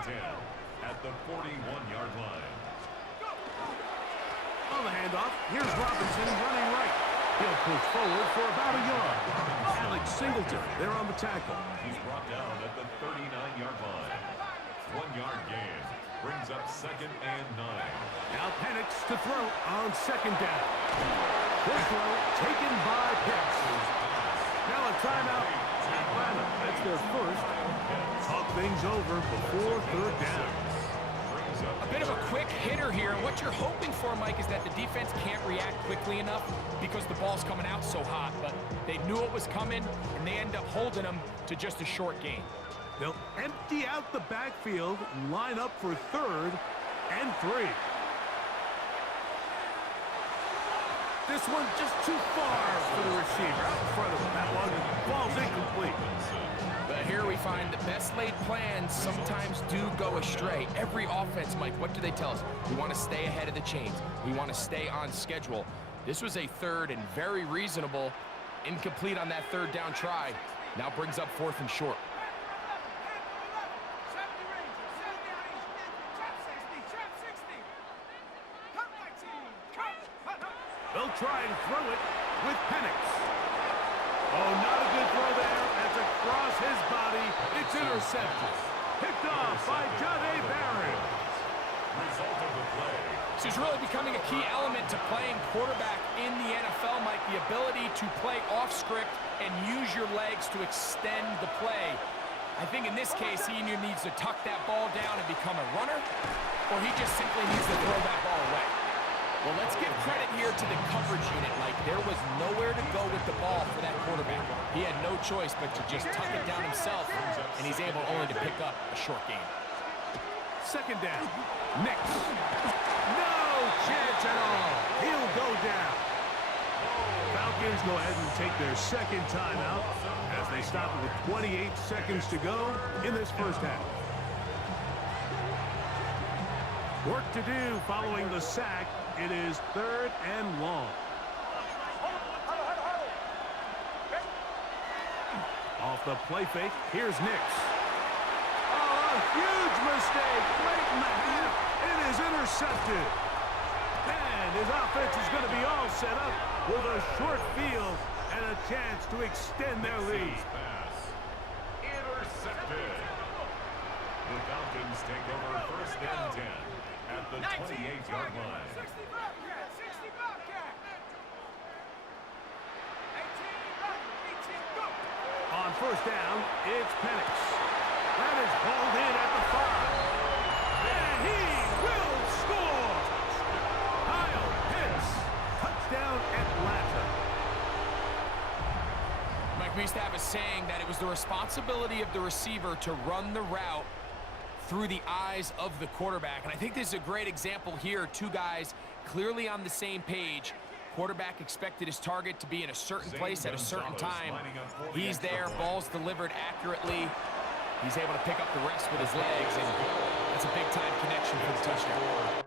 and 10 at the 41-yard line. On the handoff, here's Robinson running right. He'll push forward for about a yard. Alex Singleton there on the tackle. He's brought down at the 39-yard line. 1-yard gain brings up 2nd and 9. Now Penix to throw on 2nd down. This throw taken by Pitts. Now a timeout. Atlanta, that's their first. Talk things over before 3rd down. A bit of a quick hitter here. What you're hoping for, Mike, is that the defense can't react quickly enough because the ball's coming out so hot. But they knew it was coming, and they end up holding them to just a short gain. They'll empty out the backfield and line up for 3rd and 3. This one just too far for the receiver. Out in front of him. That one falls incomplete. But here we find the best laid plans sometimes do go astray. Every offense, Mike, what do they tell us? We want to stay ahead of the chains. We want to stay on schedule. This was a 3rd and very reasonable. Incomplete on that 3rd down try. Now brings up 4th and short. They'll try and throw it with Penix. Oh, not a good throw there. That's across his body. It's intercepted. Picked off by John A. Barron. Result of the play. This is really becoming a key element to playing quarterback in the NFL, Mike. The ability to play off script and use your legs to extend the play. I think in this case, he either needs to tuck that ball down and become a runner, or he just simply needs to throw that ball away. Well, let's give credit here to the coverage unit, Mike. There was nowhere to go with the ball for that quarterback. He had no choice but to just tuck it down himself, and he's able only to pick up a short gain. 2nd down. Nix. No chance at all. He'll go down. Falcons go ahead and take their 2nd timeout as they stop with 28 seconds to go in this first half. Work to do following the sack. It is 3rd and long. Off the play fake, here's Nix. Oh, a huge mistake. Right in the half. It is intercepted. And his offense is going to be all set up with a short field and a chance to extend their lead. Intercepted. The Falcons take over 1st and 10 at the 28-yard line. On 1st down, it's Penix. That is hauled in at the 5. And he will score! Kyle Pitts, touchdown Atlanta. Mike, we used to have a saying that it was the responsibility of the receiver to run the route through the eyes of the quarterback. And I think this is a great example here. 2 guys clearly on the same page. Quarterback expected his target to be in a certain place at a certain time. He's there, ball's delivered accurately. He's able to pick up the rest with his legs, and that's a big-time connection for the touchdown.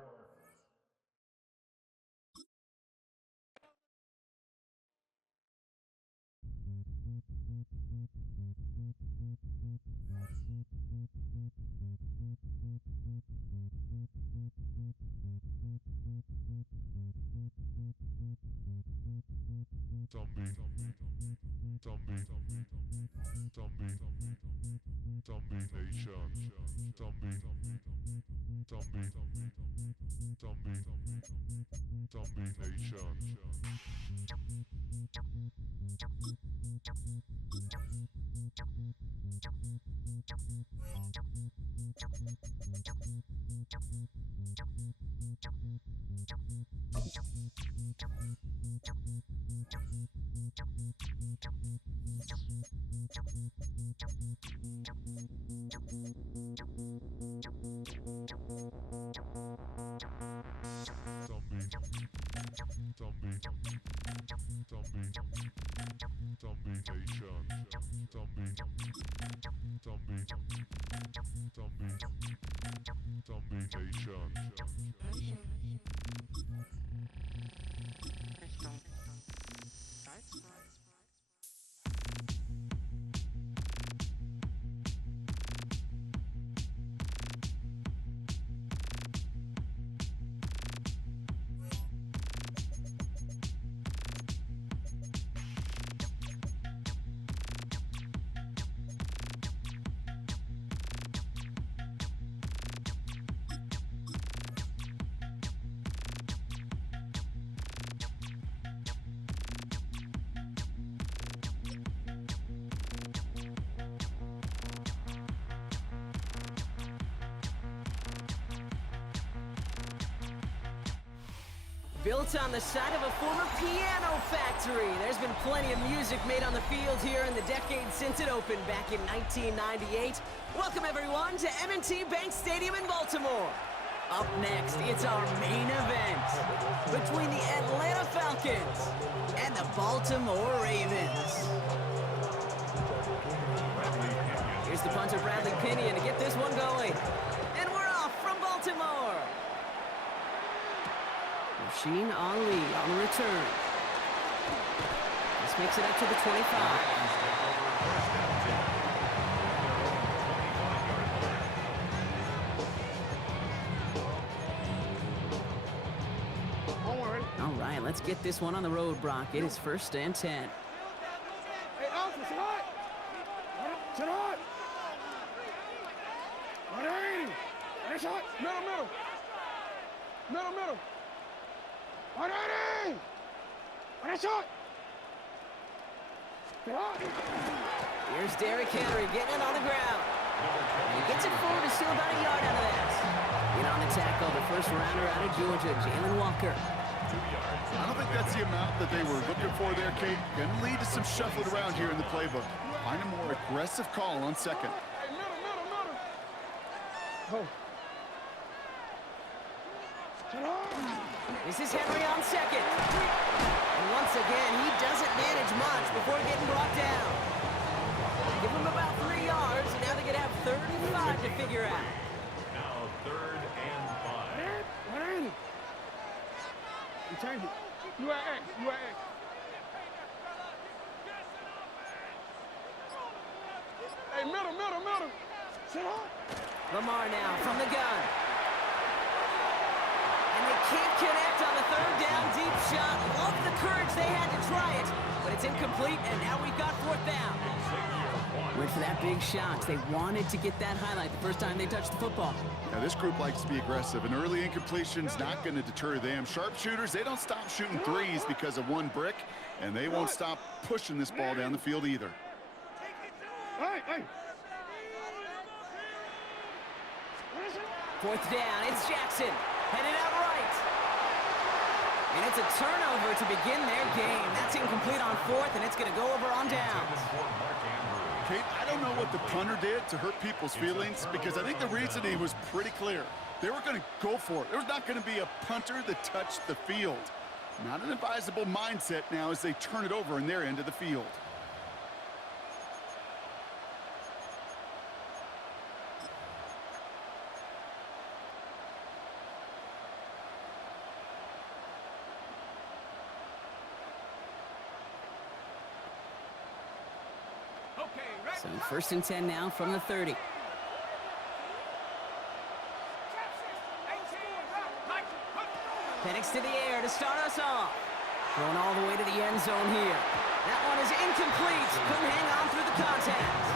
Built on the side of a former piano factory, there's been plenty of music made on the field here in the decades since it opened back in 1998. Welcome everyone to M&T Bank Stadium in Baltimore. Up next, it's our main event between the Atlanta Falcons and the Baltimore Ravens. Here's the punter, Bradley Pinion, to get this one going. And we're off from Baltimore. Rasheen Ali on the return. This makes it up to the 25. All right, let's get this one on the road, Brock. It is 1st and 10. Hey, Alpha, sit hot. Sit hot. 180. Nice hot. Middle. 180. Nice hot. Sit hot. Here's Derrick Henry getting it on the ground. And he gets it forward to steal about a yard out of this. In on the tackle, the first rounder out of Georgia, Jalen Walker. I don't think that's the amount that they were looking for there, Kate. Going to lead to some shuffling around here in the playbook. Find a more aggressive call on second. Hey, middle. Go. Sit hot. This is Henry on second. And once again, he doesn't manage much before getting brought down. Give him about 3 yards, and now they're going to have 35 to figure out. Now 3rd and 5. 180. You change it. You at X. Hey, middle. Sit hot. Lamar now from the gun. And they can't connect on the 3rd down deep shot. Love the courage they had to try it, but it's incomplete, and now we've got 4th down. Went for that big shot. They wanted to get that highlight the first time they touched the football. Now, this group likes to be aggressive, and early incompletion's not going to deter them. Sharpshooters, they don't stop shooting threes because of one brick, and they won't stop pushing this ball down the field either. Hey. 4th down, it's Jackson. Headed out right. And it's a turnover to begin their game. That's incomplete on 4th, and it's going to go over on downs. Kate, I don't know what the punter did to hurt people's feelings, because I think the reasoning was pretty clear. They were going to go for it. There was not going to be a punter that touched the field. Not an advisable mindset now as they turn it over in their end of the field. So 1st and 10 now from the 30. Penix to the air to start us off. Going all the way to the end zone here. That one is incomplete. Couldn't hang on through the contact.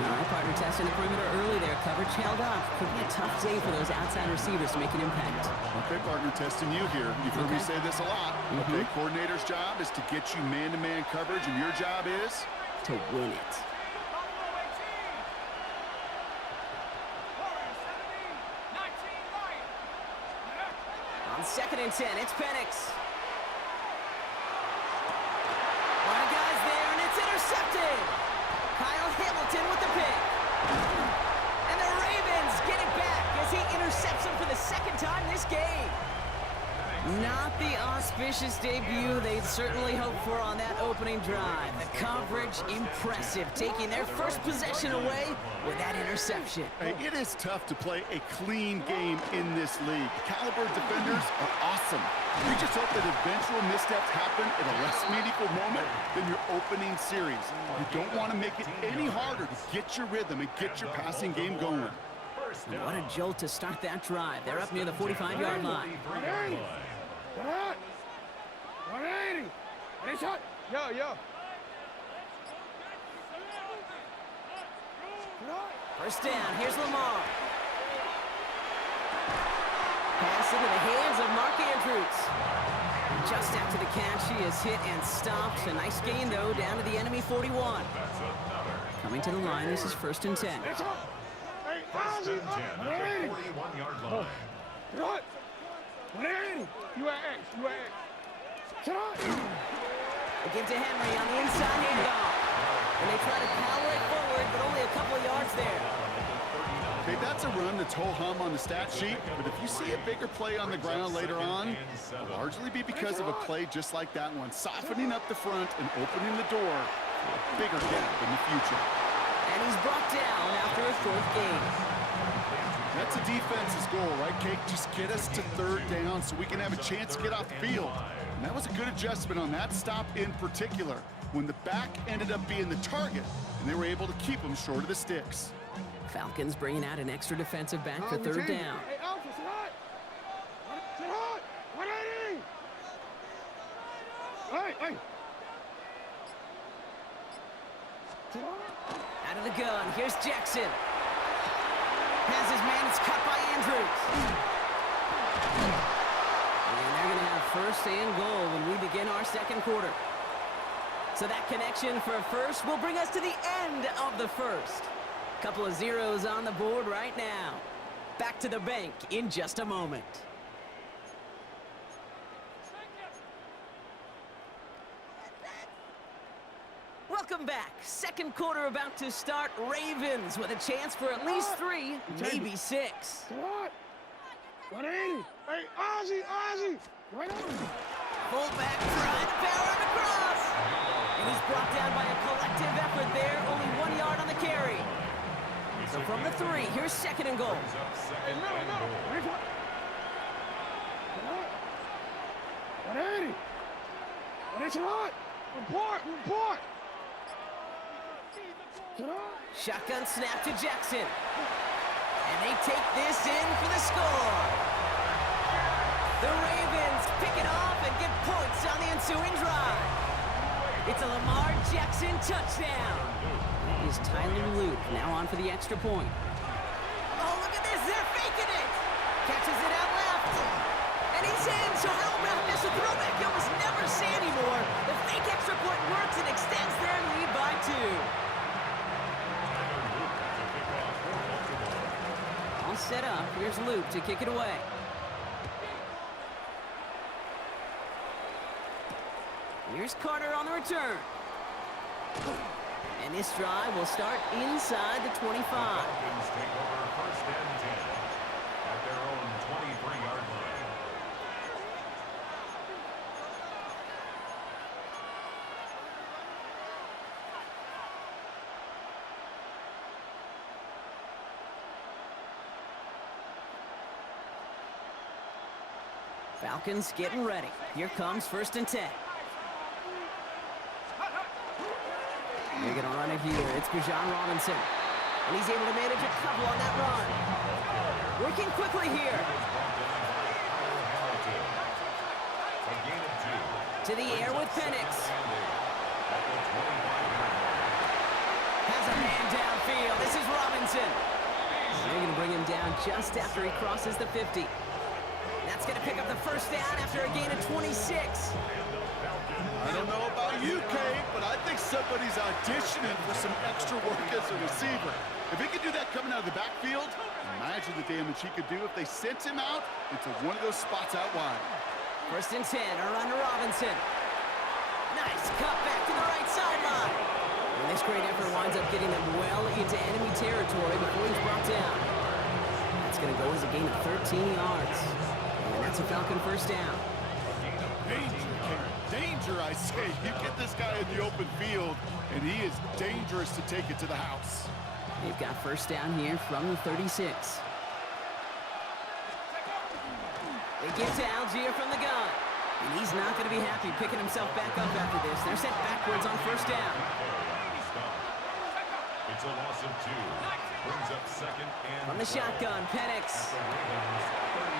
All right, partner testing the perimeter early there. Coverage held up. Could be a tough day for those outside receivers to make an impact. Okay, partner, testing you here. You've heard me say this a lot. Okay, coordinator's job is to get you man-to-man coverage, and your job is to win it. On 2nd and 10, it's Penix. A lot of guys there, and it's intercepted. Kyle Hamilton with the pick. And the Ravens get it back as he intercepts him for the 2nd time this game. Not the auspicious debut they'd certainly hoped for on that opening drive. The coverage, impressive, taking their first possession away with that interception. Hey, it is tough to play a clean game in this league. Caliber defenders are awesome. We just hope that eventual missteps happen at a less meaningful moment than your opening series. You don't want to make it any harder to get your rhythm and get your passing game going. And what a jolt to start that drive. They're up near the 45-yard line. 180. Nice hot. Yo. 1st down, here's Lamar. Pass into the hands of Mark Andrews. Just after the catch, he is hit and stopped. A nice gain, though, down to the enemy 41. Coming to the line, this is 1st and 10. Nice hot. 1st and 10 at the 41-yard line. 180. You at X. You at X. Shut up. They give to Henry on the inside handoff. And they try to power it forward, but only a couple of yards there. Okay, that's a run that's ho-hum on the stat sheet, but if you see a bigger play on the ground later on, it'll largely be because of a play just like that one, softening up the front and opening the door for a bigger gap in the future. And he's brought down after a short gain. That's a defense's goal, right, Kate? Just get us to third down so we can have a chance to get off the field. And that was a good adjustment on that stop in particular, when the back ended up being the target, and they were able to keep him short of the sticks. Falcons bringing out an extra defensive back for third down. Hey, Alpha, sit hot. Sit hot. 180. Hey. Sit hot. Out of the gun, here's Jackson. Has his man, it's cut by Andrews. And they're going to have first and goal when we begin our second quarter. So that connection for a first will bring us to the end of the first. Couple of zeros on the board right now. Back to the bank in just a moment. Welcome back. Second quarter about to start. Ravens with a chance for at least 3, maybe 6. Sit hot. 180. Hey, Ozzy. Right on. Fullback trying to power him across. And he's brought down by a collective effort there. Only 1 yard on the carry. So from the 3, here's second and goal. Hey, middle. Reach up. Sit hot. 180. 180, sit hot. Report. Sit hot. Shotgun snap to Jackson. And they take this in for the score. The Ravens pick it off and get points on the ensuing drive. It's a Lamar Jackson touchdown. Is Tyler Luke now on for the extra point. Oh, look at this. They're faking it. Catches it out left. And he's in. So how about this? A throwback you almost never see anymore. The fake extra point works and extends their lead by 2. All set up. Here's Luke to kick it away. Here's Carter on the return. And this drive will start inside the 25. Falcons take over first and 10 at their own 23-yard line. Falcons getting ready. Here comes first and 10. They're going to run it here. It's Bijan Robinson. And he's able to manage a couple on that run. Working quickly here. To the air with Penix. Has a man downfield. This is Robinson. They're going to bring him down just after he crosses the 50. That's going to pick up the first down after a gain of 26. I don't know about you, Kate, but I think somebody's auditioning for some extra work as a receiver. If he could do that coming out of the backfield, imagine the damage he could do if they sent him out into one of those spots out wide. First and 10, a run to Robinson. Nice cut back to the right sideline. And this great effort winds up getting them well into enemy territory before he's brought down. That's going to go as a gain of 13 yards. And that's a Falcon first down. Danger, I say. You get this guy in the open field, and he is dangerous to take it to the house. They've got first down here from the 36. They give to Algier from the gun. And he's not going to be happy picking himself back up after this. They're sent backwards on first down. It's a loss of 2. Brings up second and From the shotgun, Penix.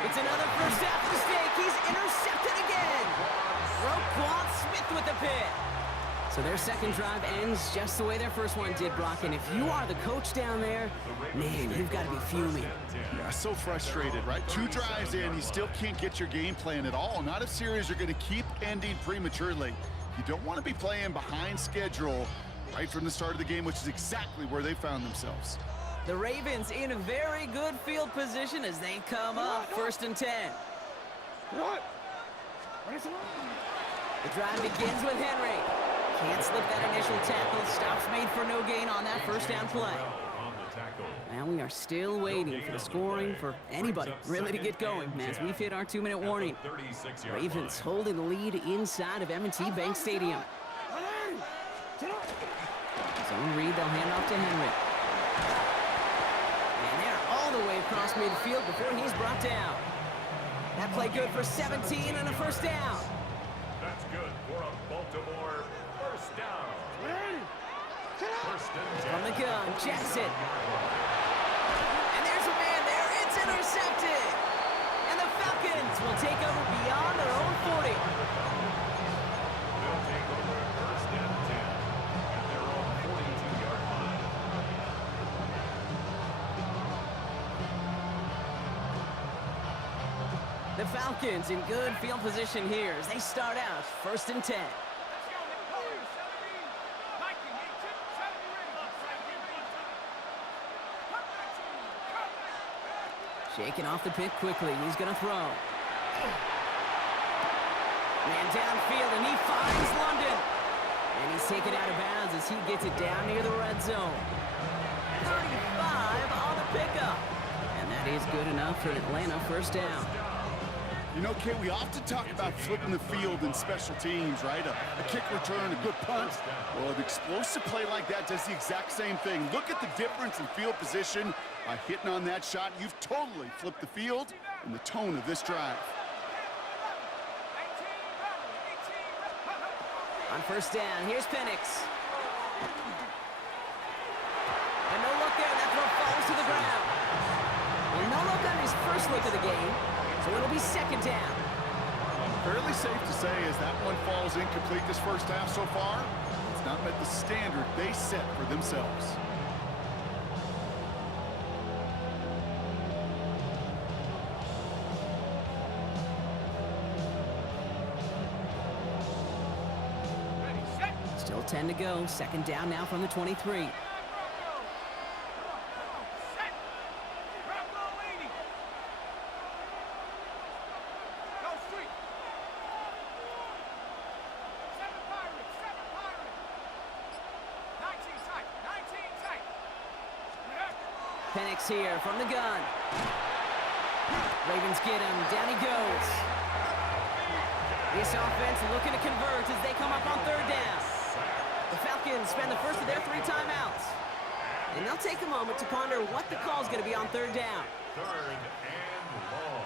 It's another first down mistake. He's intercepted again. Roquan Smith with the pick. So their second drive ends just the way their first one did, Brock. And if you are the coach down there, man, you've got to be fuming. Yeah, so frustrated, right? 2 drives in, you still can't get your game plan at all. Not if series are going to keep ending prematurely. You don't want to be playing behind schedule right from the start of the game, which is exactly where they found themselves. The Ravens in a very good field position as they come up first and 10. The drive begins with Henry. Can't slip that initial tackle. Stops made for no gain on that first down play. Now we are still waiting for the scoring for anybody really to get going as we've hit our 2-minute warning. Ravens holding the lead inside of M&T Bank Stadium. Zone read, they'll hand off to Henry. And they're all the way across midfield before he's brought down. That play good for 17 and a first down. That's good for a Baltimore first down. First and 10. From the gun, Jackson. And there's a man there. It's intercepted. And the Falcons will take over beyond their own 40. They'll take over first and 10 at their own 42-yard line. The Falcons in good field position here as they start out first and 10. Shaking off the pick quickly. He's going to throw. Man downfield, and he finds London. And he's taken out of bounds as he gets it down near the red zone. 35 on the pickup. And that is good enough for an Atlanta first down. You know, Kay, we often talk about flipping the field in special teams, right? A kick return, a good punt. Well, an explosive play like that does the exact same thing. Look at the difference in field position. By hitting on that shot, you've totally flipped the field and the tone of this drive. On first down, here's Penix. And no look there, that throw falls to the ground. Well, no look on his first look of the game, so it'll be second down. Fairly safe to say as that one falls incomplete this first half so far, it's not met the standard they set for themselves. Still 10 to go. Second down now from the 23. Penix here from the gun. Ravens get him. Down he goes. This offense looking to convert as they come up on third down. The Falcons spend the first of their 3 timeouts. And they'll take a moment to ponder what the call is going to be on third down. Third and long.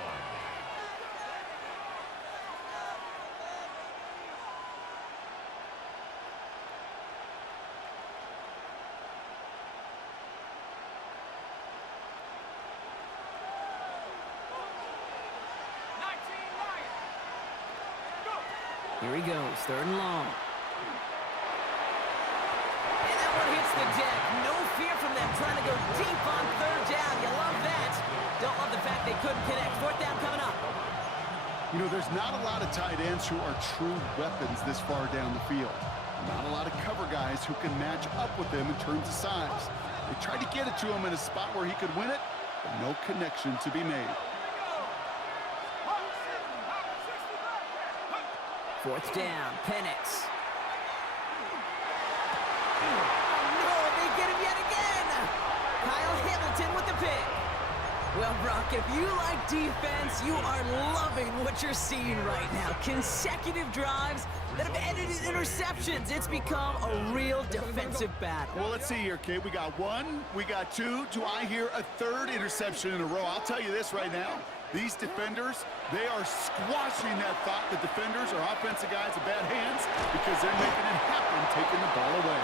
Here he goes, third and long. And that one hits the deck. No fear from them trying to go deep on third down. You love that. Don't love the fact they couldn't connect. Fourth down coming up. You know, there's not a lot of tight ends who are true weapons this far down the field. Not a lot of cover guys who can match up with them in terms of size. They tried to get it to him in a spot where he could win it, but no connection to be made. Fourth down, Penix. Oh, no, they get him yet again. Kyle Hamilton with the pick. Well, Brock, if you like defense, you are loving what you're seeing right now. Consecutive drives that have ended in interceptions. It's become a real defensive battle. Well, let's see here, Kate. We got 1, we got 2. Do I hear a 3rd interception in a row? I'll tell you this right now. These defenders, they are squashing that thought the defenders or offensive guys have bad hands because they're making it happen, taking the ball away.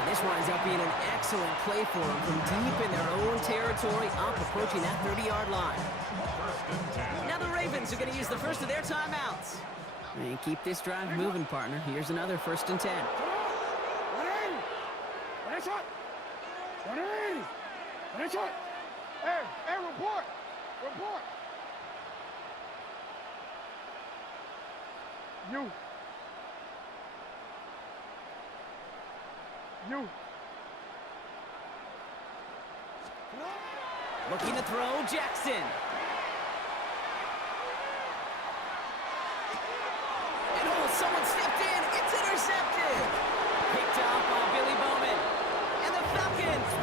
And this winds up being an excellent play for them from deep in their own territory, up approaching that 30-yard line. Now the Ravens are going to use the first of their timeouts. And keep this drive moving, partner. Here's another first and 10. Hey, report! Report! You. Looking to throw, Jackson.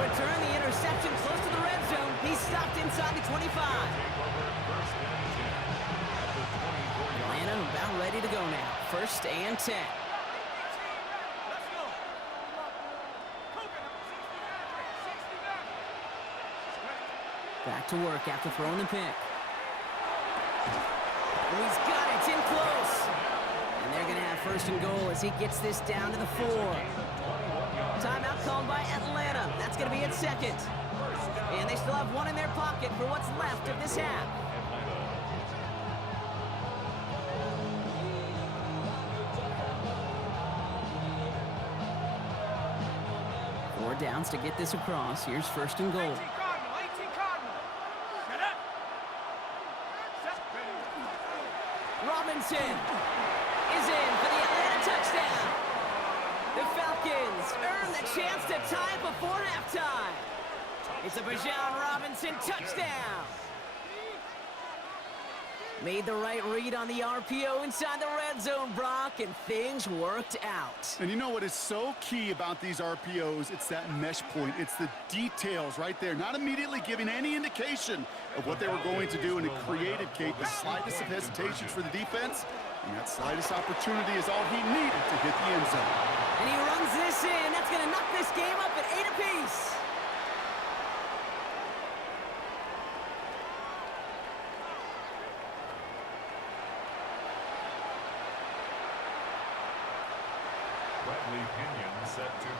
return the interception close to the red zone. He's stopped inside the 25. Atlanta about ready to go now. 1st and 10. Back to work after throwing the pick. Oh, he's got it. It's in close. And they're going to have 1st and goal as he gets this down to the 4. Timeout called by Atlanta. That's going to be at 2nd. And they still have 1 in their pocket for what's left of this half. Four downs to get this across. Here's 1st and goal. Robinson is in for the Atlanta touchdown. The Falcons earn the chance to tie it before halftime. It's a Bijan Robinson touchdown. Made the right read on the RPO inside the red zone, Brock, and things worked out. And you know what is so key about these RPOs? It's that mesh point. It's the details right there. Not immediately giving any indication of what they were going to do, and it created, Kate, the slightest of hesitations for the defense. And that slightest opportunity is all he needed to hit the end zone. And he runs this in. That's going to knock this game up at 8 apiece.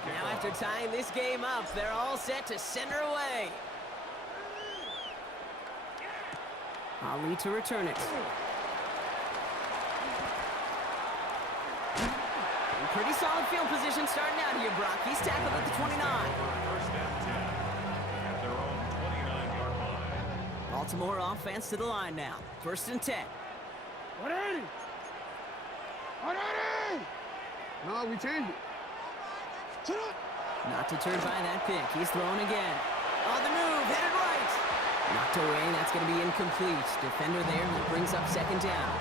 Now after tying this game up, they're all set to send her away. Ali to return it. Pretty solid field position starting out here, Brock. He's tackled at the 29. 1st and 10 at their own 29-yard line. Baltimore offense to the line now. 1st and 10. 180! 180! No, we changed it. Not deterred by that pick. He's throwing again. On the move, headed right. Knocked away, that's going to be incomplete. Defender there, that brings up 2nd down.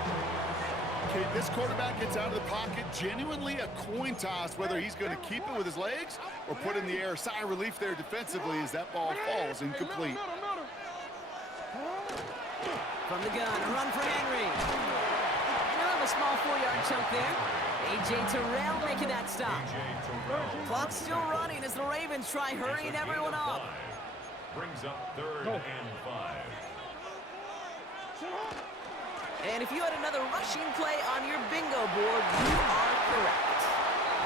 Okay, this quarterback gets out of the pocket, genuinely a coin toss whether he's going to keep it with his legs or put in the air. Sigh of relief there defensively as that ball falls incomplete. From the gun, a run for Henry. Another small 4-yard chunk there. A.J. Terrell making that stop. Clock's still running as the Ravens try hurrying everyone up. Brings up 3rd and 5. And if you had another rushing play on your bingo board, you are correct.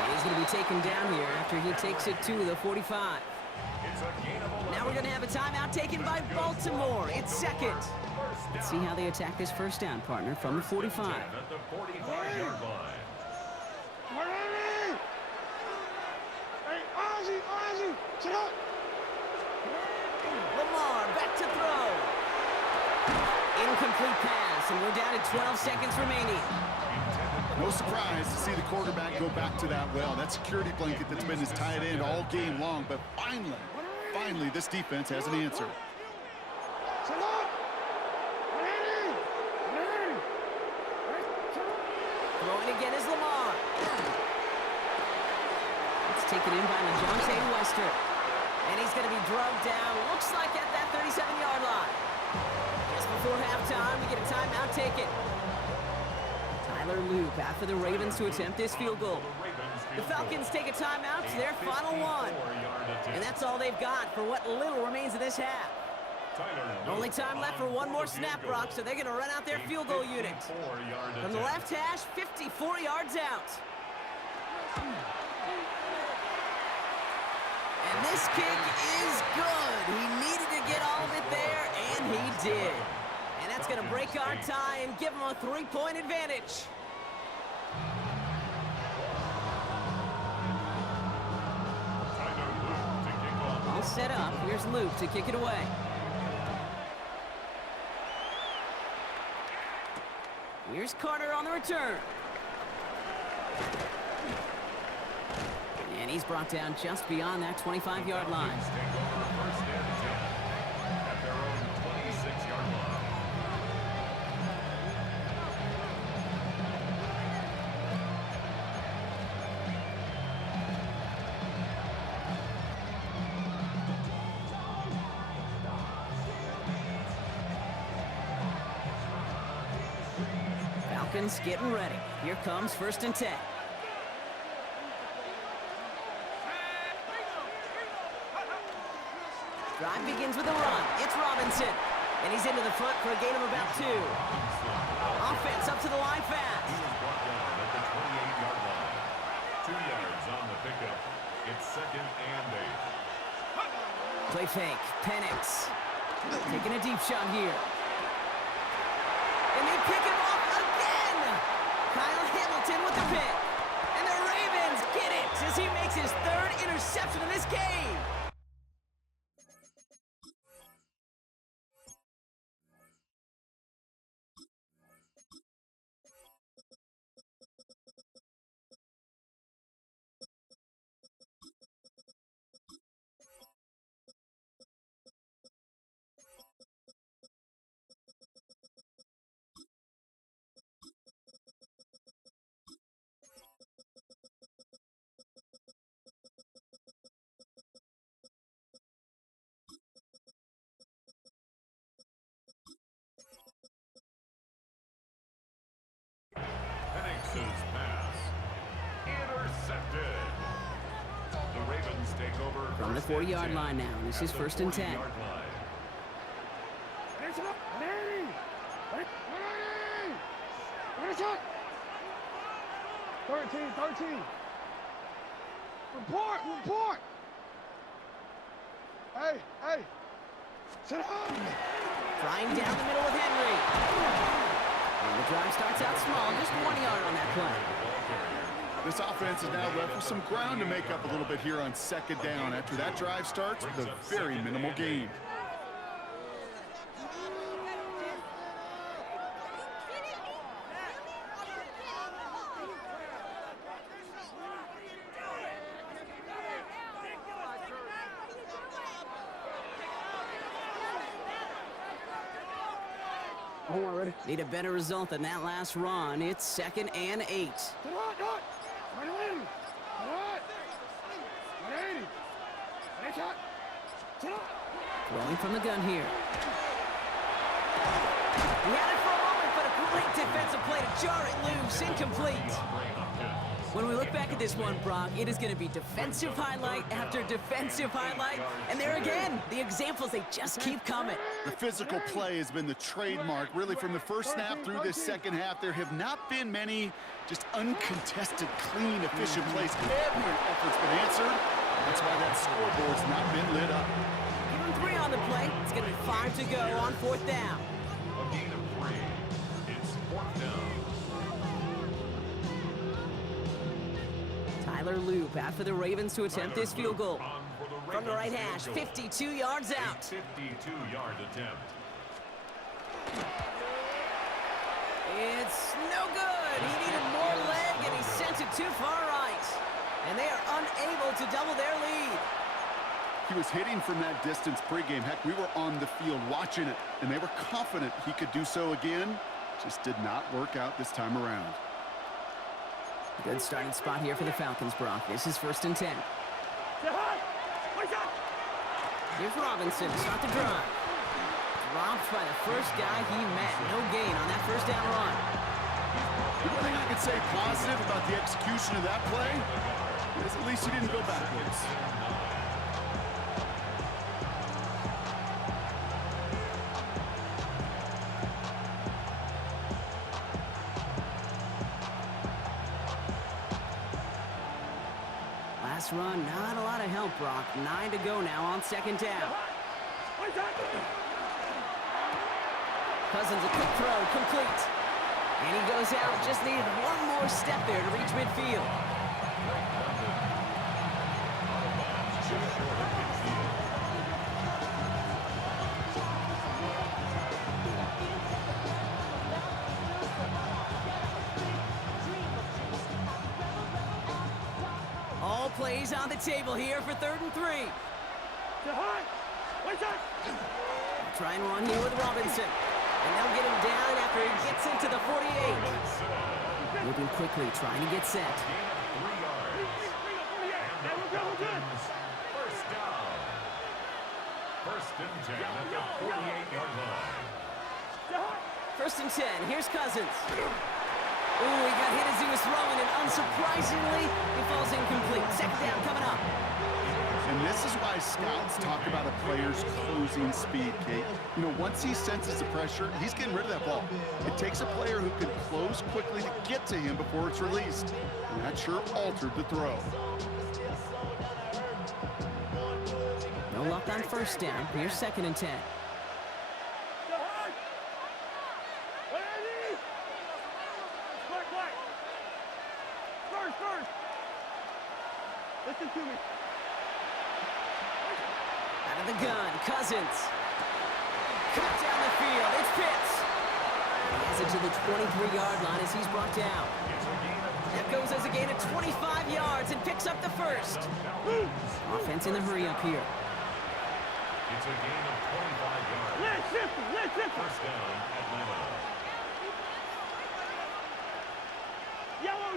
And he's going to be taken down here after he takes it to the 45. Now we're going to have a timeout taken by Baltimore. It's 2nd. Let's see how they attack this 1st down, partner, from the 45. At the 45-yard line. Lamar back to throw. Incomplete pass, and we're down to 12 seconds remaining. No surprise to see the quarterback go back to that well. That security blanket that's been his tight end all game long, but finally, this defense has an answer. Throwing again is Lamar. It's taken in by LaJohntay Wester. And he's going to be drugged down, looks like at that 37-yard line. Just before halftime, we get a timeout taken. Tyler Loop after the Ravens to attempt this field goal. The Falcons take a timeout to their final one. And that's all they've got for what little remains of this half. Only time left for one more snap, Brock, so they're going to run out their field goal unit. From the left hash, 54 yards out. And this kick is good. He needed to get all of it there, and he did. And that's going to break our tie and give him a 3-point advantage. All set up. Here's Luke to kick it away. Here's Carter on the return. And he's brought down just beyond that 25-yard line. Falcons getting ready. Here comes 1st and 10. Drive begins with a run. It's Robinson. And he's into the front for a gain of about 2. Offense up to the line fast. He was brought down at the 28-yard line. 2 yards on the pickup. It's 2nd and 8. Play fake. Penix. Taking a deep shot here. And they pick him off again. Kyle Hamilton with the pick. And the Ravens get it as he makes his 3rd interception in this game. Penix's pass. Intercepted. The Ravens take over From the 40-yard line now. This is 1st and 10. It's up. Manny. 13. Report. Hey. Sit down. Flying down the middle with Henry. And the drive starts out small, just 1 yard on that play. This offense is now left with some ground to make up a little bit here on 2nd down after that drive starts with a very minimal gain. Need a better result than that last run. It's 2nd and 8. Throwing from the gun here. He had it for a moment, but a great defensive play to jar it loose. Incomplete. When we look back at this one, Brock, it is going to be defensive highlight after defensive highlight. And there again, the examples, they just keep coming. The physical play has been the trademark. Really, from the first snap through this 2nd half, there have not been many just uncontested, clean, efficient plays. Every effort's been answered. That's why that scoreboard's not been lit up. Give him 3 on the play. It's going to be 5 to go on 4th down. A gain of 3. It's 4th down. Tyler Loop out for the Ravens to attempt this field goal. From the right hash, 52 yards out. 52-yard attempt. It's no good. He needed more leg, and he sent it too far right. And they are unable to double their lead. He was hitting from that distance pregame. Heck, we were on the field watching it, and they were confident he could do so again. Just did not work out this time around. Good starting spot here for the Falcons, Brock. This is 1st and 10. Here's Robinson to start the drive. Dropped by the first guy he met. No gain on that 1st down run. The one thing I could say positive about the execution of that play is at least he didn't go backwards. Last run, not a lot of help, Brock. 9 to go now on 2nd down. Cousins, a quick throw, complete. And he goes out, just needed one more step there to reach midfield. All plays on the table here for 3rd and 3. Try and run here with Robinson. And they'll get him down after he gets into the 48. Moving quickly, trying to get set. 3 yards. And the Falcons, 1st down. 1st and 10 at the 48-yard line. 1st and 10. Here's Cousins. Ooh, he got hit as he was throwing, and unsurprisingly, he falls incomplete. Second down coming up. And this is why scouts talk about a player's closing speed, Kate. You know, once he senses the pressure, he's getting rid of that ball. It takes a player who can close quickly to get to him before it's released. And that sure altered the throw. No luck on first down. Here's 2nd and 10. Listen to me. Out of the gun, Cousins. Cut down the field, it's Pitts. He has it to the 23-yard line as he's brought down. That goes as a gain of 25 yards and picks up the first. Offense in the hurry up here. It's a gain of 25 yards. Let's shift. First down, Atlanta. Yellow.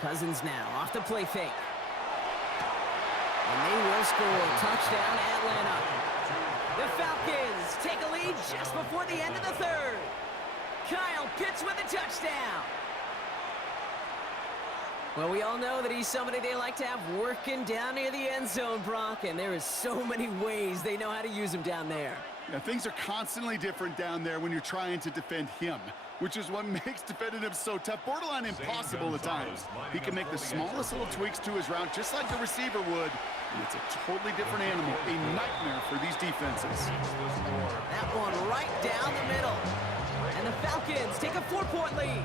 Cousins now off the play fake. And they will score. Touchdown, Atlanta. The Falcons take a lead just before the end of the third. Kyle Pitts with a touchdown. Well, we all know that he's somebody they like to have working down near the end zone, Brock, and there is so many ways they know how to use him down there. Yeah, things are constantly different down there when you're trying to defend him, which is what makes defending him so tough, borderline impossible at times. He can make the smallest little tweaks to his route just like the receiver would, and it's a totally different animal, a nightmare for these defenses. That one right down the middle. And the Falcons take a 4-point lead.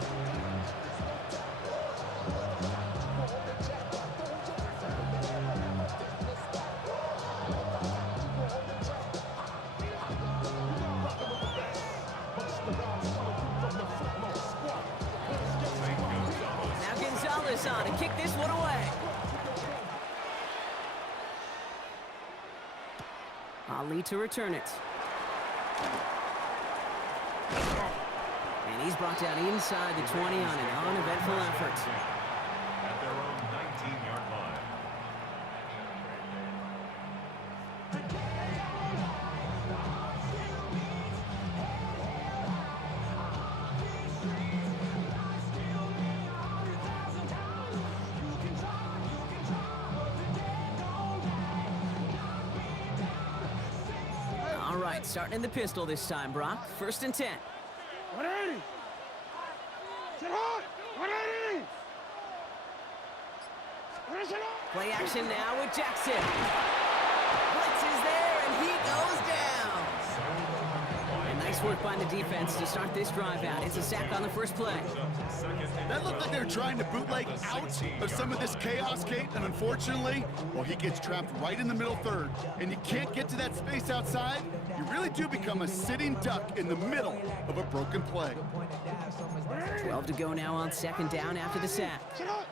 On to kick this one away. Ali to return it. And he's brought down inside the 20 on an uneventful effort. At their own 19-yard line. All right, starting in the pistol this time, Brock. 1st and 10. 180. Sit hard. 180. Play action now with Jackson. Blitz is there, and he goes down. And nice work by the defense to start this drive out. It's a sack on the first play. That looked like they were trying to bootleg out of some of this chaos, Kate, and unfortunately, well, he gets trapped right in the middle third, and you can't get to that space outside. You really do become a sitting duck in the middle of a broken play. 12 to go now on 2nd down after the sack. Sit hard.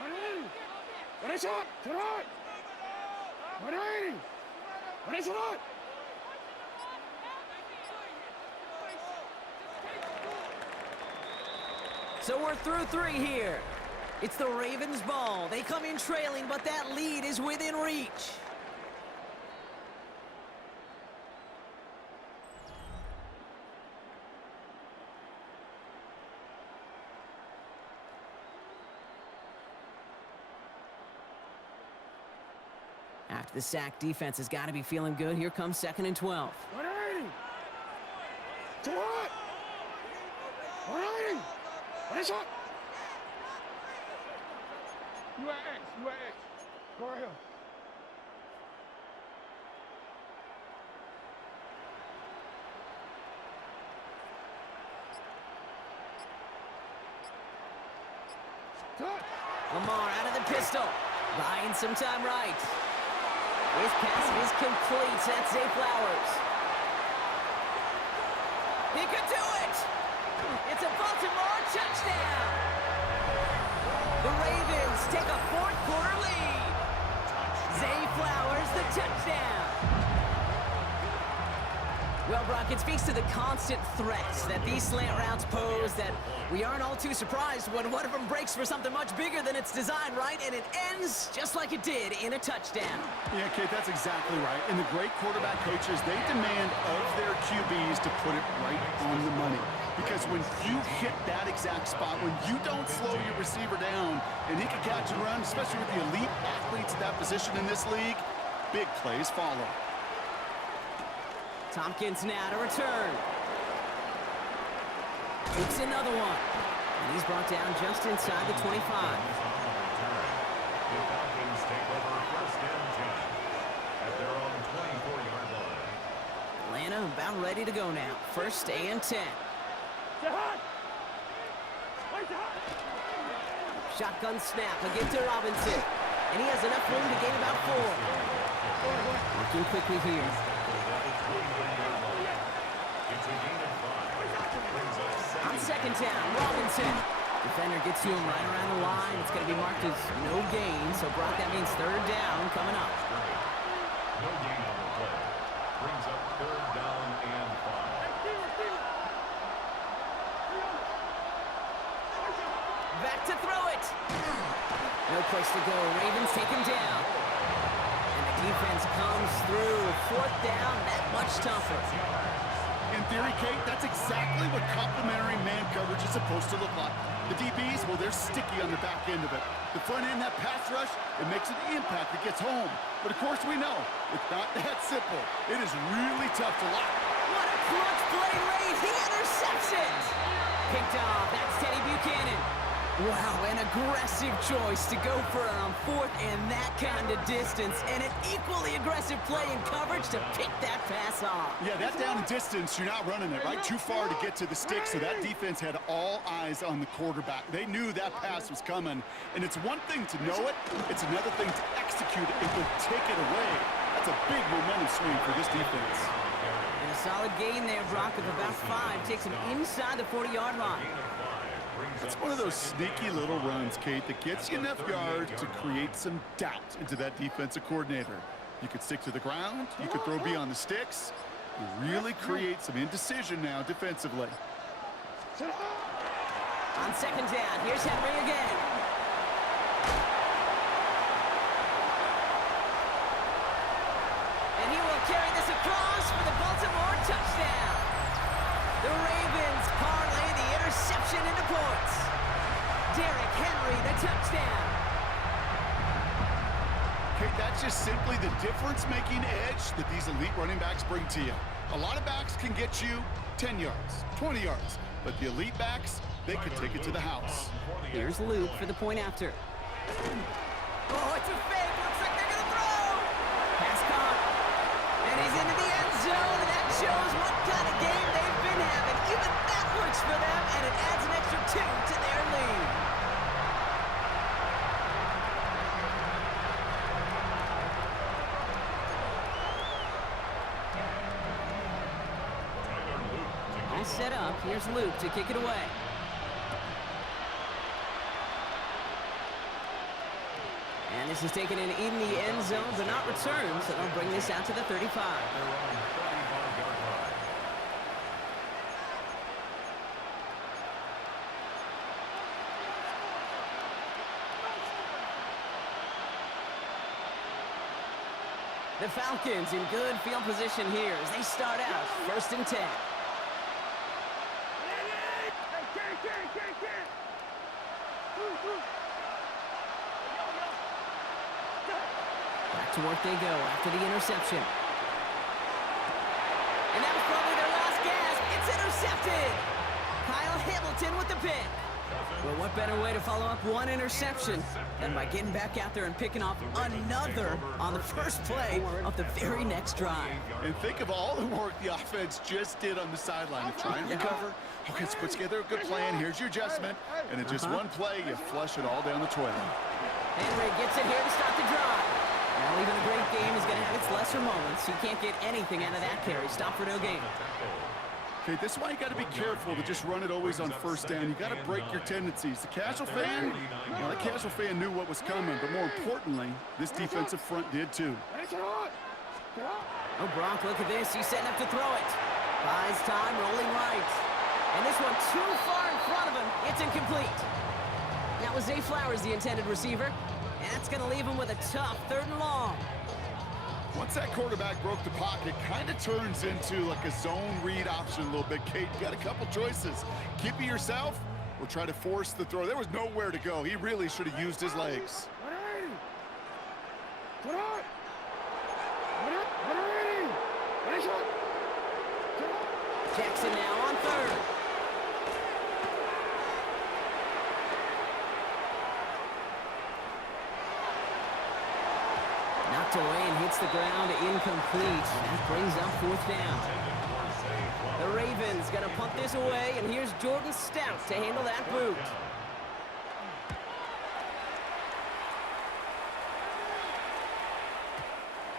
180. What is up? Sit hard. 180. What is it on? So we're through 3 here. It's the Ravens' ball. They come in trailing, but that lead is within reach. After the sack, defense has got to be feeling good. Here comes 2nd and 12. 180. To what? 180. What is up? You at X. Go right here. Lamar out of the pistol. Buying some time right. His pass is complete. That's Zay Flowers. He could do it. It's a Baltimore touchdown. The Ravens take a 4th quarter lead. Zay Flowers, the touchdown. Well, Brock, it speaks to the constant threats that these slant routes pose that we aren't all too surprised when one of them breaks for something much bigger than it's designed, right? And it ends just like it did in a touchdown. Yeah, Kate, that's exactly right. And the great quarterback coaches, they demand of their QBs to put it right on the money. Because when you hit that exact spot, when you don't slow your receiver down and he can catch and run, especially with the elite athletes at that position in this league, big plays follow. Tompkins now to return. It's another one. And he's brought down just inside the 25. The Falcons take over first and 10 at their own 24-yard line. Atlanta about ready to go now. First and 10. Shotgun snap again to Robinson. And he has enough room to gain about 4. Working quickly here. On second down, Robinson. Defender gets to him right around the line. It's going to be marked as no gain. So, Brock, that means third down coming up. No gain on the play. Brings up third down and 5. Back to throw it. No place to go. Ravens take him down. And the defense comes through. Fourth down, that much tougher. In theory, Kate, that's exactly what complementary man coverage is supposed to look like. The DBs, well, they're sticky on the back end of it. The front end, that pass rush, it makes an impact that gets home. But of course we know, it's not that simple. It is really tough to lock. What a clutch play, Ray. He intercepts it. Picked off. That's Teddy Buchanan. Wow, an aggressive choice to go for it on fourth and that kind of distance. And an equally aggressive play in coverage to pick that pass off. Yeah, that down and distance, you're not running it, right? Too far to get to the stick, so that defense had all eyes on the quarterback. They knew that pass was coming. And it's one thing to know it, it's another thing to execute it and go take it away. That's a big momentum swing for this defense. And a solid gain there, Brock, of about 5. Takes him inside the 40-yard line. It's one of those sneaky little runs, Kate, that gets you enough yards to create some doubt into that defensive coordinator. You could stick to the ground, you could throw beyond the sticks. You really create some indecision now defensively. On second down, here's Henry again. And he will carry this across for the Baltimore touchdown. The Ravens parlay the interception into points. Derrick Henry, the touchdown. Okay, that's just simply the difference-making edge that these elite running backs bring to you. A lot of backs can get you 10 yards, 20 yards, but the elite backs, they can take it to the house. Here's Luke for the point after. Oh, it's a fake. Looks like they're going to throw. Pass caught. And he's into the end zone, and that shows what kind of game they've been having. Even that works for them, and it adds an extra 2 to their lead. Nice set up. Here's Luke to kick it away. And this is taken in the end zone, but not returned, so they'll bring this out to the 35. The Falcons in good field position here as they start out first and 10. Back to work they go after the interception. And that was probably their last gasp. It's intercepted. Kyle Hamilton with the pick. Well, what better way to follow up one interception than by getting back out there and picking off another on the first play of the very next drive. And think of all the work the offense just did on the sideline to try and recover. Okay, let's put together a good plan. Here's your adjustment. And in just one play, you flush it all down the toilet. Henry gets it here to start the drive. Now, even a great game is going to have its lesser moments. He can't get anything out of that carry. Stop for no gain. Okay, this is why you got to be careful to just run it always on first down. You got to break your tendencies. The casual fan, well, that casual fan knew what was coming, but more importantly, this defensive front did too. Oh, Brock, look at this. He's setting up to throw it. Buys time, rolling right. And this one too far in front of him. It's incomplete. That was Zay Flowers, the intended receiver. And that's going to leave him with a tough 3rd and long. Once that quarterback broke the pocket, kind of turns into like a zone read option a little bit. Kate, you got a couple choices. Keep it yourself or try to force the throw. There was nowhere to go. He really should have used his legs. Jackson now on 3rd. Knocked away and hits the ground, incomplete. That brings up 4th down. The Ravens going to punt this away, and here's Jordan Stout to handle that boot.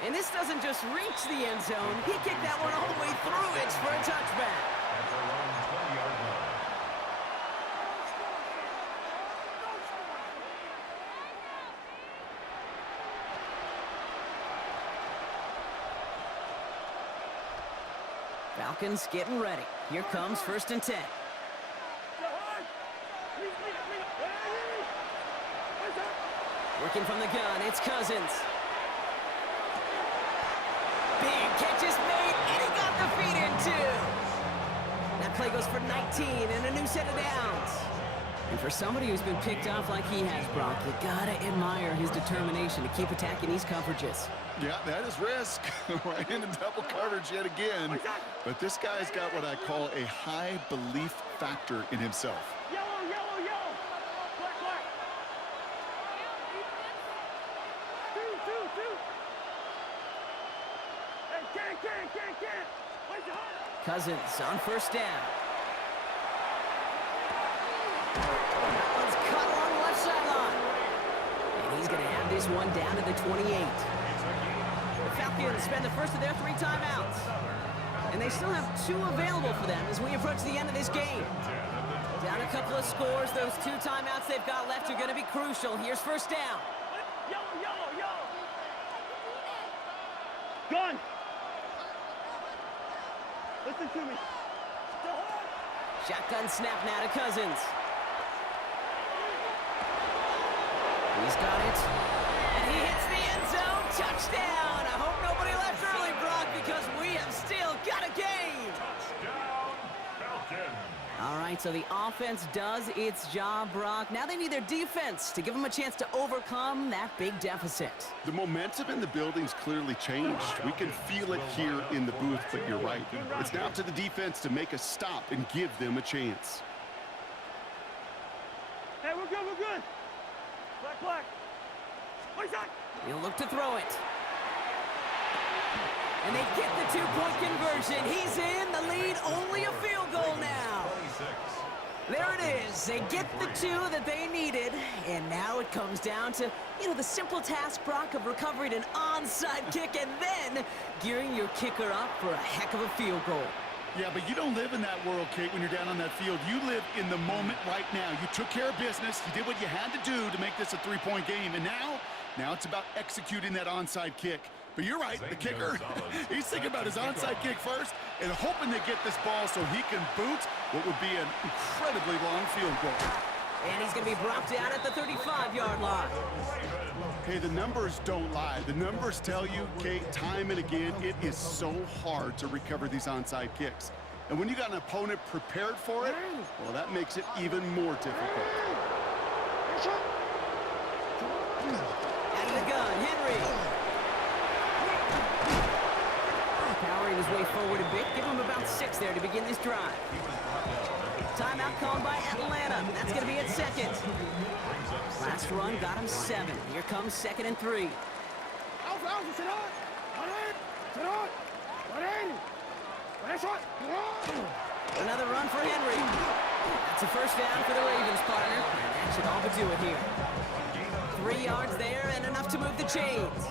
And this doesn't just reach the end zone. He kicked that one all the way through it for a touchback. At their own 20-yard line. Falcons getting ready. Here comes 1st and 10. Working from the gun, it's Cousins. Big catch is made, and he got the feet in too. That play goes for 19 and a new set of downs. And for somebody who's been picked off like he has, Brock, you gotta admire his determination to keep attacking these coverages. Yeah, that is risk. Right into double coverage yet again. But this guy's got what I call a high belief factor in himself. Yellow, yellow, yellow. Black, black. Two. Hey, can't. Where's your heart? Cousins on 1st down. That one's cut along the left sideline. And he's going to have this one down to the 28. The Falcons spend the first of their 3 timeouts. And they still have 2 available for them as we approach the end of this game. Down a couple of scores. Those 2 timeouts they've got left are going to be crucial. Here's 1st down. Yellow. Gun. Listen to me. Shotgun snap now to Cousins. He's got it. And he hits the end zone. Touchdown. I hope nobody left early, Brock, because we have still got a game. Touchdown, Falcons. All right, so the offense does its job, Brock. Now they need their defense to give them a chance to overcome that big deficit. The momentum in the building's clearly changed. We can feel it here in the booth, but you're right. It's now up to the defense to make a stop and give them a chance. Hey, we're good. Black. Where's that? He'll look to throw it. And they get the 2-point conversion. He's in the lead, only a field goal now. There it is. They get the 2 that they needed, and now it comes down to, the simple task, Brock, of recovering an onside kick and then gearing your kicker up for a heck of a field goal. Yeah, but you don't live in that world, Kate, when you're down on that field. You live in the moment right now. You took care of business. You did what you had to do to make this a 3-point game, and now it's about executing that onside kick. But you're right, the kicker, he's thinking about his onside kick first and hoping to get this ball so he can boot what would be an incredibly long field goal. And he's going to be brought down at the 35-yard line. Hey, the numbers don't lie. The numbers tell you, Kate, time and again, it is so hard to recover these onside kicks. And when you got an opponent prepared for it, well, that makes it even more difficult. Out of the gun, Henry. Powering his way forward a bit. Give him about 6 there to begin this drive. Timeout called by Atlanta. That's going to be at 2nd. Last run got him 7. Here comes 2nd and 3. Another run for Henry. That's a 1st down for the Ravens, partner. And that should all but do it here. 3 yards there and enough to move the chains.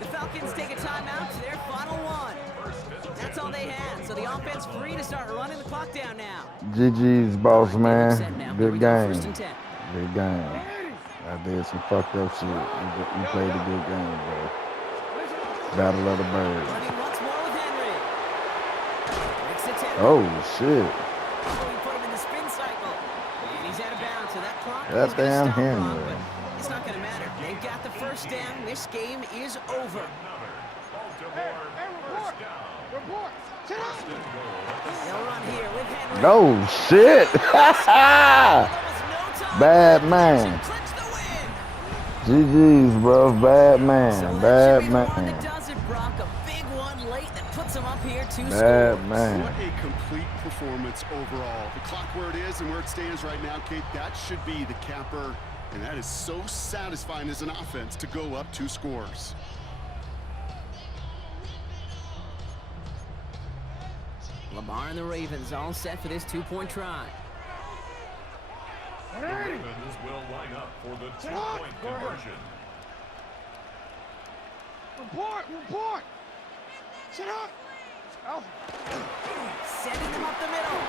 The Falcons take a timeout to their final 1. That's all they had, so the offense free to start running the clock down now. GG's, boss man. Good game. 1st and 10. Good game. I did some fucked up shit. You played a good game, bro. Battle of the Birds. Running once more with Henry. Makes it attempt. Oh, shit. Oh, he put him in the spin cycle. And he's out of bounds, so that clock That is going to damn stop Brock, Henry. but it's not going to matter. They've got the first down. This game is over. Baltimore report. first down. Report. Sit down. First and goal at the They'll run here with Henry. No shit. Almost no time. Bad man. Clinch the win. GG's, bro. Bad So man. that Bad should be the one that man. does it, Brock. A big one late that puts him up here 2 Bad scores. man. What a complete performance overall. The clock where it is and where it stands right now, Kate, that should be the capper. And that is so satisfying as an offense to go up 2 scores. Lamar and the Ravens all set for this 2-point try. The Ravens will line up for the 2-point conversion. Report. Sit up. Alpha. Sending them up the middle.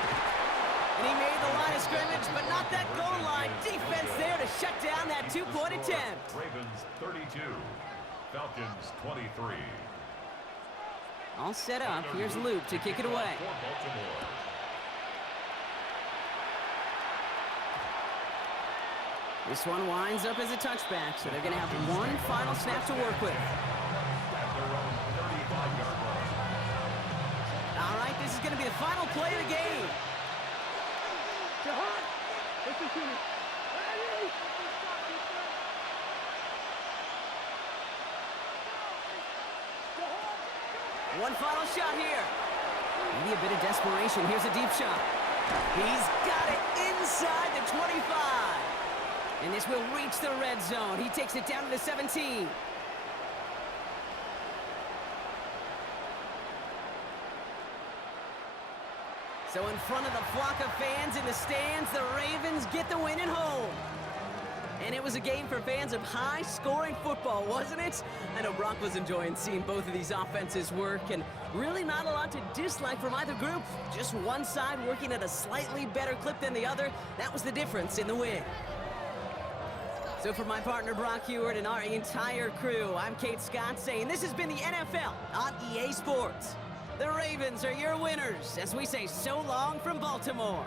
And he made the line of scrimmage, but not that goal line. Defense there to shut down that 2-point attempt. Ravens 32, Falcons 23. All set up. Here's Luke to kick it away. For Baltimore. This one winds up as a touchback, so they're going to have one final snap to work with. At their own 35-yard line. All right, this is going to be the final play of the game. Jahan. Listen to me. Ready. One final shot here. Maybe a bit of desperation. Here's a deep shot. He's got it inside the 25. And this will reach the red zone. He takes it down to the 17. So in front of the flock of fans in the stands, the Ravens get the win at home. And it was a game for fans of high-scoring football, wasn't it? I know Brock was enjoying seeing both of these offenses work, and really not a lot to dislike from either group. Just one side working at a slightly better clip than the other. That was the difference in the win. So for my partner Brock Heward and our entire crew, I'm Kate Scott saying this has been the NFL on EA Sports. The Ravens are your winners as we say so long from Baltimore.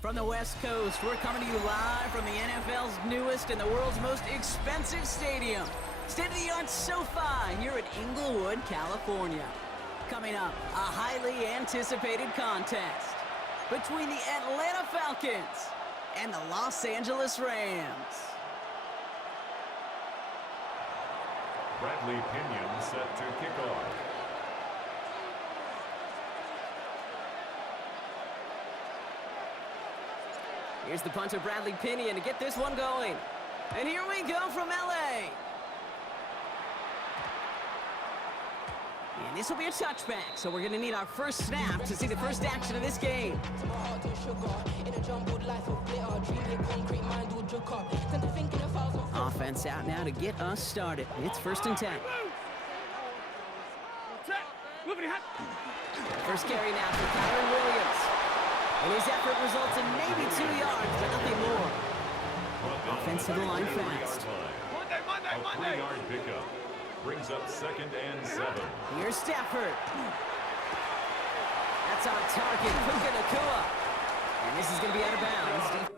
From the West Coast, we're coming to you live from the NFL's newest and the world's most expensive stadium. State-of-the-art SoFi here in Inglewood, California. Coming up, a highly anticipated contest between the Atlanta Falcons and the Los Angeles Rams. Bradley Pinion set to kick off. Here's the punter, Bradley Pinion, to get this one going. And here we go from L.A. And this will be a touchback, so we're going to need our first snap to see the first action of this game. Offense out now to get us started. It's 1st and 10. First carry now for Kyron Williams. And his effort results in maybe 2 yards, but nothing more. Offense to the line fast. A 3-yard pickup brings up 2nd and 7. Here's Stafford. That's on target, Puka Nacua. And this is going to be out of bounds.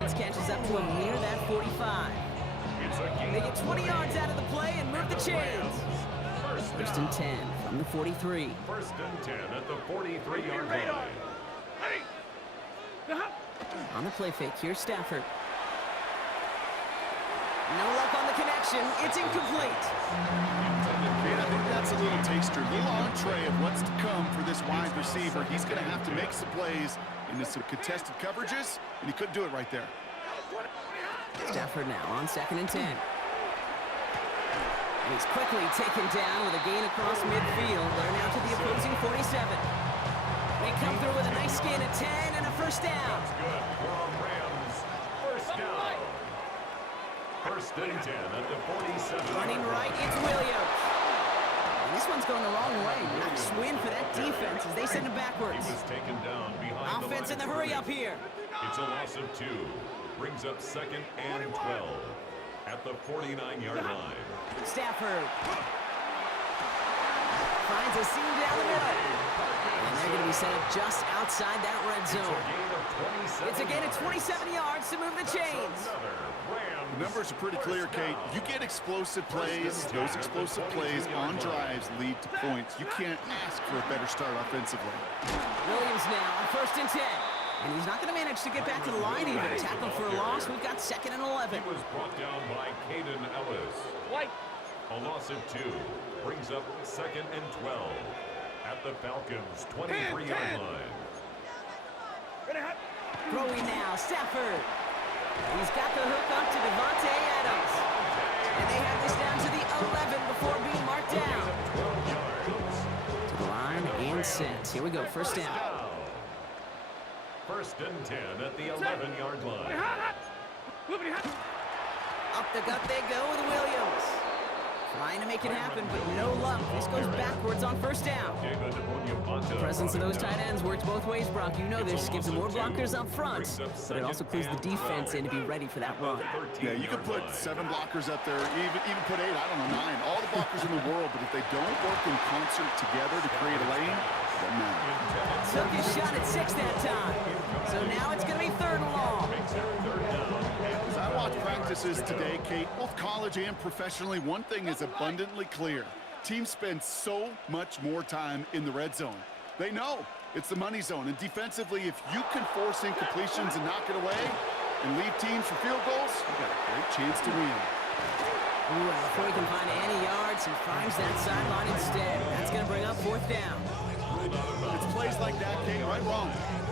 Catches up to him near that 45. They get 20 yards out of the play and move the chains. First and 10 from the 43. First and 10 at the 43-yard line. On the play fake, here's Stafford. No luck on the connection. It's incomplete. And I think that's a little taster, a little entree of what's to come for this wide receiver. He's going to have to make some plays into some contested coverages, and he couldn't do it right there. Stafford now on 2nd and 10. And he's quickly taken down with a gain across midfield. They're now to the opposing 47. They come through with a nice gain of 10 and a first down. That's good for Rams. First down. First and 10 at the 47. Running right, it's Williams. And this one's going the wrong way. Nice win for that defense as they send him backwards. He was taken down behind Offense in the hurry up here. It's a loss of 2. Brings up 2nd and 12 at the 49-yard line. Stafford finds a seam down the middle. And they're going to be set up just outside that red zone. It's a gain of 27 yards to move the chains. The numbers are pretty clear, Kate. You get explosive plays. Those explosive plays on drives lead to points. You can't ask for a better start offensively. Williams now on 1st and 10. And he's not going to manage to get back to the line even. Tackle for a loss. We've got 2nd and 11. He was brought down by Caden Ellis. A loss of 2. Brings up 2nd and 12 at the Falcons' 23-yard line. Throwing now, Stafford. He's got the hook up to Devontae Adams. And they have this down to the 11 before being marked down. To the line and sent. Here we go, first down. First and 10 at the 11-yard line. Up the gut they go with Williams. Trying to make it happen, but no luck. This goes backwards on first down. The presence of those tight ends works both ways, Brock. You know this. Gives them more blockers up front, but it also clues the defense in to be ready for that run. Yeah, you could put 7 blockers up there, even put 8, I don't know, 9. All the blockers in the world, but if they don't work in concert together to create a lane, it doesn't matter. Took his shot at 6 that time. So now it's going to be 3rd and long. As I watch practices today, Kate, both college and professionally, one thing is abundantly clear. Teams spend so much more time in the red zone. They know it's the money zone, and defensively, if you can force incompletions and knock it away and leave teams for field goals, you got a great chance to win. Ooh, and before he can find any yards, he finds that sideline instead. That's going to bring up 4th down. It's plays like that, Kate, right wrong,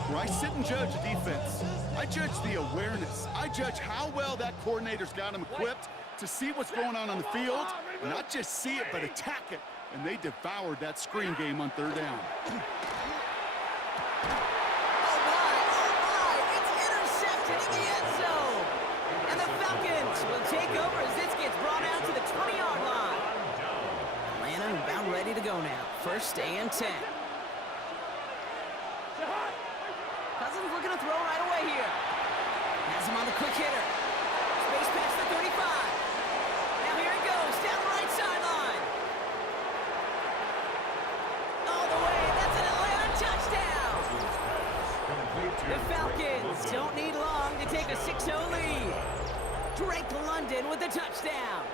where I sit and judge a defense. I judge the awareness. I judge how well that coordinator's got him equipped to see what's going on the field, and not just see it, but attack it. And they devoured that screen game on 3rd down. Oh my, it's intercepted in the end zone. And the Falcons will take over as this gets brought out to the 20-yard line. Atlanta about ready to go now. 1st and 10. Cousins looking to throw right away here. Has him on the quick hitter. Space past the 35. Now here it goes, down the right sideline. All the way, that's an Atlanta touchdown. The Falcons don't need long to take a 6-0 lead. Drake London with the touchdown.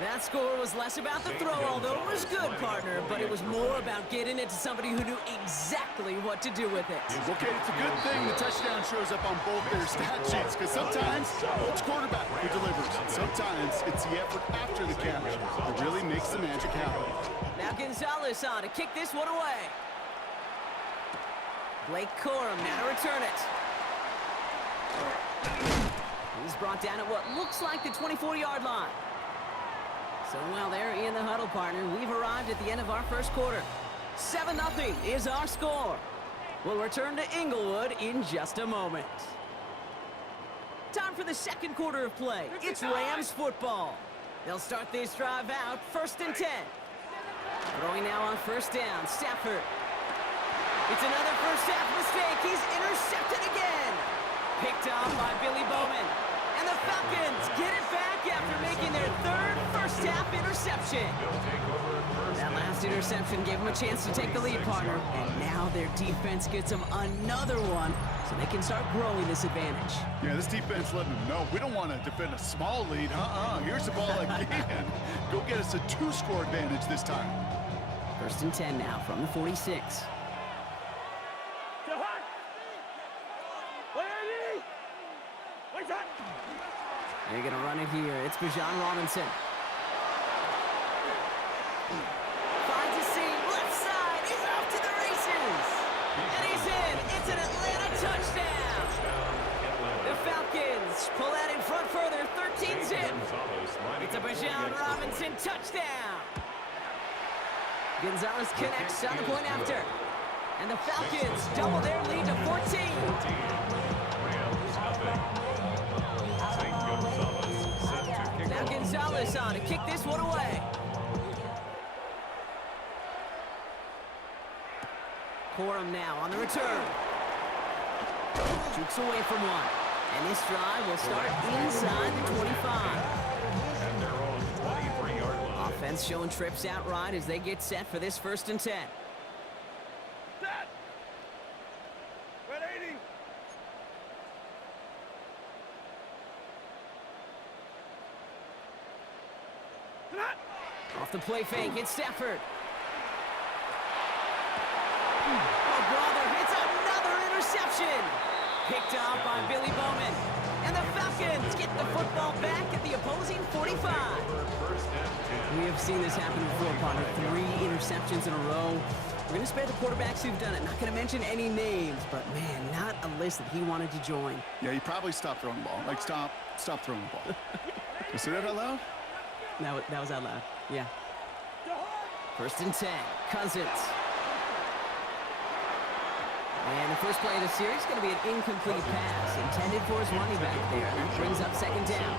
That score was less about the throw, although it was good, partner, but it was more about getting it to somebody who knew exactly what to do with it. Okay, it's a good thing the touchdown shows up on both their stat sheets, because sometimes it's quarterback who delivers, and sometimes it's the effort after the catch that really makes the magic happen. Now Gonzalez on to kick this one away. Blake Corum now to return it. He's brought down at what looks like the 24-yard line. So while they're in the huddle, partner, we've arrived at the end of our first quarter. 7-0 is our score. We'll return to Inglewood in just a moment. Time for the second quarter of play. It's Rams football. They'll start this drive out 1st and 10. Throwing now on 1st down, Stafford. It's another first half mistake. He's intercepted again. Picked off by Billy Bowman. And And the Falcons get it back after making their third first-half interception. That last interception gave them a chance to take the lead, partner. And now their defense gets them another one, so they can start growing this advantage. Yeah, this defense letting them know we don't want to defend a small lead. Here's the ball again. Go get us a 2-score advantage this time. 1st and 10 now from the 46. They're going to run it here. It's Bijan Robinson. Finds a seam. Left side. He's off to the races. And he's in. It's an Atlanta touchdown. The Falcons pull out in front further. 13-zip. It's a Bijan Robinson touchdown. Gonzalez connects on the point after. And the Falcons double their lead to 14. Now Gonzalez on to kick this one away. Corum now on the return. Jukes away from one. And this drive will start inside the 25. And their own 23-yard line. Offense showing trips out right as they get set for this 1st and 10. Off the play fake, it's Stafford. Oh, brother, it's another interception. Picked up by Billy Bowman. And the Falcons get the football back at the opposing 45. We have seen this happen before, partner. 3 interceptions in a row. We're going to spare the quarterbacks who've done it. Not going to mention any names, but, man, not a list that he wanted to join. Yeah, he probably stopped throwing the ball. Like, stop throwing the ball. You say that out loud? That was out loud. Yeah. 1st and 10. Cousins. And the first play of the series is going to be an incomplete pass intended for his running back there. That brings up 2nd down.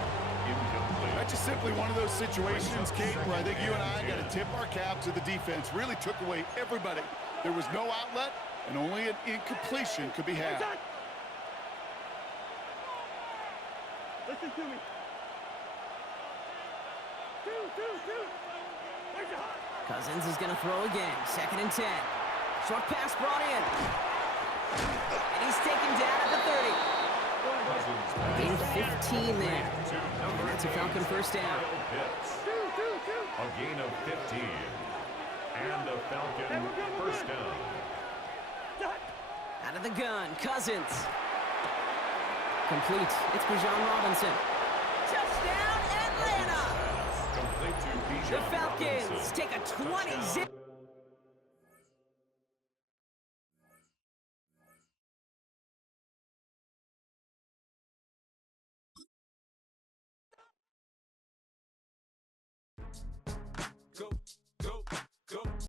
That's just simply one of those situations, Kate, where I think you and I got to tip our cap to the defense. Really took away everybody. There was no outlet, and only an incompletion could be had. Listen to me. Cousins is going to throw again. 2nd and 10. Short pass brought in. And he's taken down at the 30. Gain of 15 there. And that's a Falcon first down. A gain of 15. And a Falcon first down. Out of the gun, Cousins. Complete. It's Bijan Robinson. Touchdown, Atlanta! Complete to Bijan The Falcons Robinson. take a 20-zip